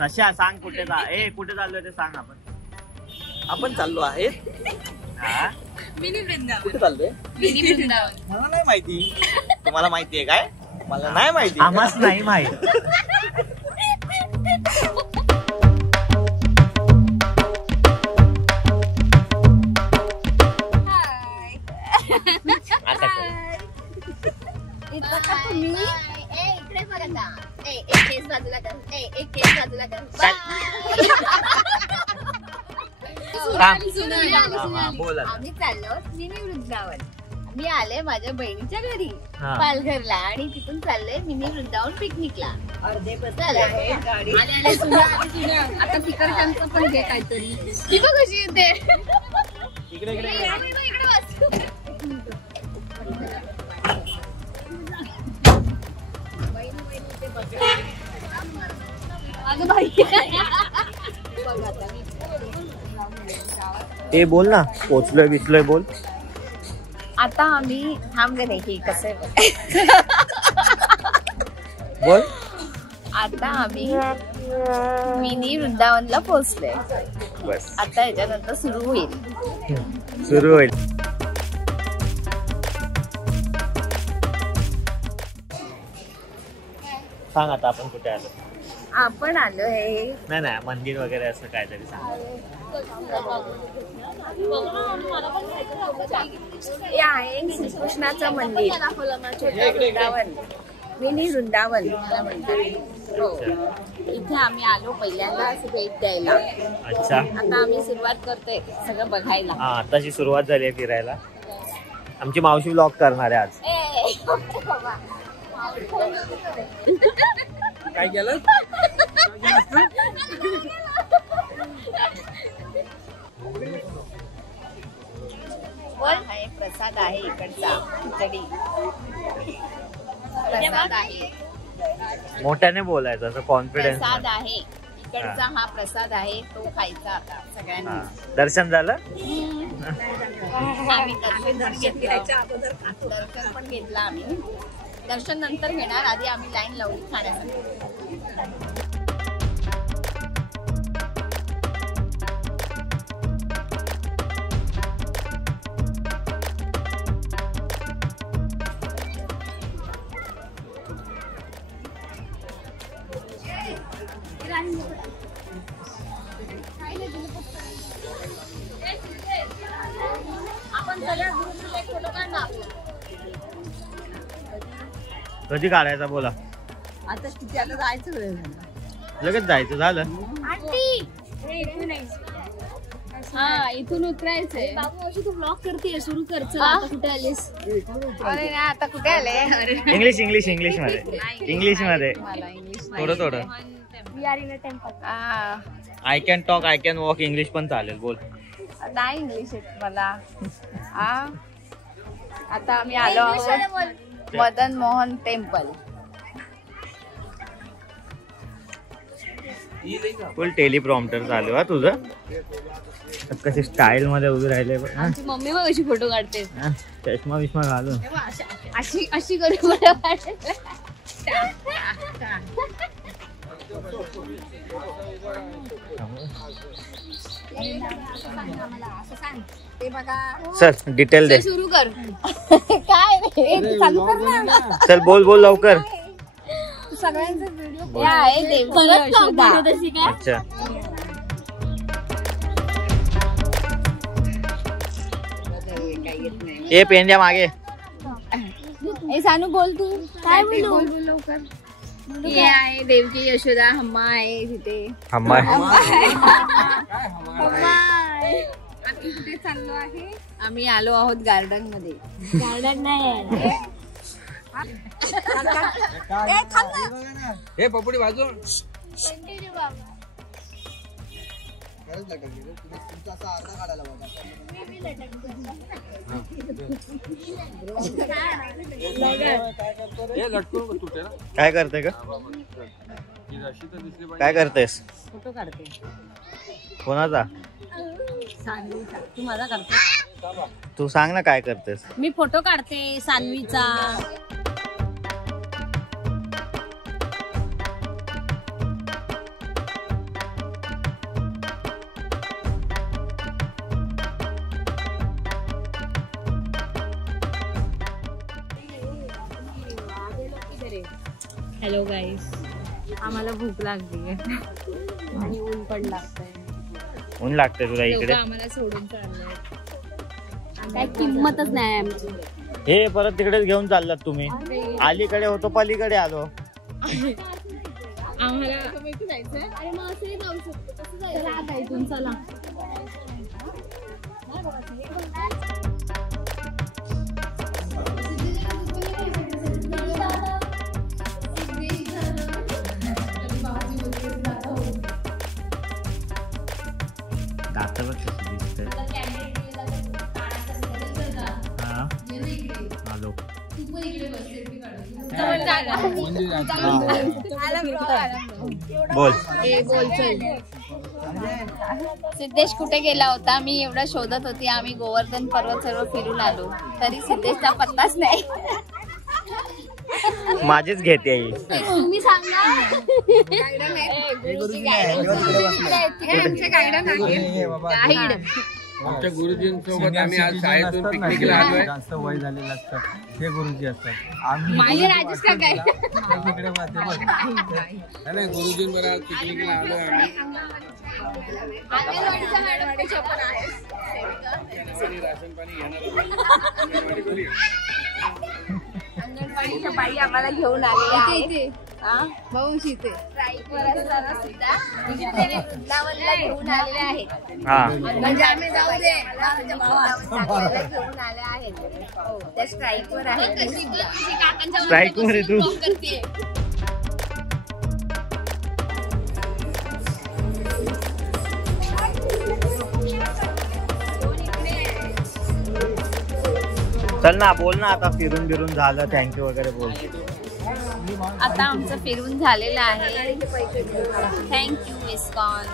तशा सांग कुठे कुठे चाललोय ते सांग. आपण चाललो आहे मिनी वृंदावन. कुठे चाललोय मिनी वृंदावन. मला नाही माहिती. तुम्हाला माहितीये काय? मला नाही माहिती. आम्हाच नाही माहिती. इकडे बघा ना. एक केस बाजूला कर. एक केस बाजूला कर. आम्ही चाललो मिनी वृंदावन. मी आले माझ्या बहिणीच्या घरी पालघरला आणि तिथून चालले मिनी वृंदावन पिकनिकला. अर्धे आता तिकडच्यांचं पण घे काहीतरी. तिथं कशी येते इकडे ते बोल ना. पोचलोय बिचलोय बोल. आता आम्ही थांबले नाही कसं बोल. आता आम्ही मिनी वृंदावनला पोहोचलोय. बस आता याच्यानंतर सुरू होईल. सांग आता आपण कुठे आलो. आपण आलोय नाही मंदिर वगैरे असं काहीतरी सांग. हे आहे श्रीकृष्णाचं मंदिर. वृंदावन मिनी वृंदावन हो. इथे आम्ही आलो पहिल्यांदा असं भेट द्यायला. अच्छा. आता आम्ही सुरुवात करतोय सगळं बघायला. आताची सुरुवात झाली आहे फिरायला. आमची मावशी व्लॉग करणार आहे आज. काय केलं? प्रसाद आहे इकडचा. खिचडी प्रसाद आहे. मोठ्याने बोलायचं असं कॉन्फिडन्स. प्रसाद आहे इकडचा. हा प्रसाद आहे तो खायचा आता सगळ्यांनी. दर्शन झालं. आम्ही दर्शन पण घेतलं. आम्ही दर्शन नंतर घेणार. आधी आम्ही लाईन लावली खाण्यासाठी. कधी काढायचा बोला. आता तिथे जायचं वेळ लगेच जायचं झालं. हा इथून उतरायचंय. बाबू तू ब्लॉग करते सुरू कर. कुठे आलीस? अरे नाही आता कुठे आले. इंग्लिश मध्ये थोडं. I can talk I can walk. English पण चालेल बोल. नाही इंग्लिश येत मला. आता आम्ही आलो आहोत मदन मोहन टेम्पल. फुल टेलिप्रॉम्प्टर चालू आहे तुझं. कशी स्टाईल मध्ये उभी राहिले. मम्मी मग अशी फोटो काढते. चष्मा बिष्मा घालून अशी करू. चल डिटेल दे. सुरू कर. काय चालू कर ना. चल बोल लवकर. सगळ्यांचा व्हिडिओ आहे देवकी यशोदा. अच्छा. ये पेंड्या मागे. सानू बोल तू. काय बोल लवकर. हे आहे देवकी यशोदा. हम्मा आहे तिथे. हम्मा कुठे चाललो आहे. आम्ही आलो आहोत गार्डन मध्ये. गार्डन नाही हे पपडी बाजू. काय करते का? काय करतेस? फोटो काढते. कोणाचा? तू माझा करते. तू सांग ना काय करतेस? मी फोटो काढते सान्वीचा. हॅलो गाईस, आम्हाला भूक लागली आणि ऊन पण लागतंय. ऊन लागतंय तुला इकडे? आम्हाला सोडून चाललंय, काय किंमतच नाही आमची. हे परत तिकडेच घेऊन चाललात तुम्ही? अलीकडे होतो पलीकडे आलो. आम्हाला जायचंय. अरे मग असंही जाऊ शकतो, कसं जायचं? राग आहे तुमचा ला. बोल. सिद्धेश कुठे गेला होता? मी एवढा शोधत होती. आम्ही गोवर्धन पर्वत सर्व फिरून आलो, तरी सिद्धेशचा पत्ताच नाही. माझीच घेते तुम्ही सांगा. आमच्या गुरुजींसोबत आम्ही आज शाळेतून पिकनिकला आलोय. जास्त वय झालेलं असतं हे गुरुजी असतात. माझे राजेश का काय नाही, गुरुजींबरोबर आज पिकनिकला आलोय आम्ही. राशन पाणी अंगणवाडीच्या बाई आम्हाला घेऊन आलेल्या आहेत. भाऊशी ते स्ट्राईकवर असताना सुद्धा वृंदावनला घेऊन आलेले आहेत. म्हणजे आम्ही जाऊ दे घेऊन आले आहेत. त्या स्ट्राईकवर आहेत. स्ट्राईकवर आहे तू? चल ना, बोल ना आता. फिरून बिरून झालं, थँक्यू वगैरे बोल. आता आमचं फिरून झालेलं आहे. Thank you ISKCON.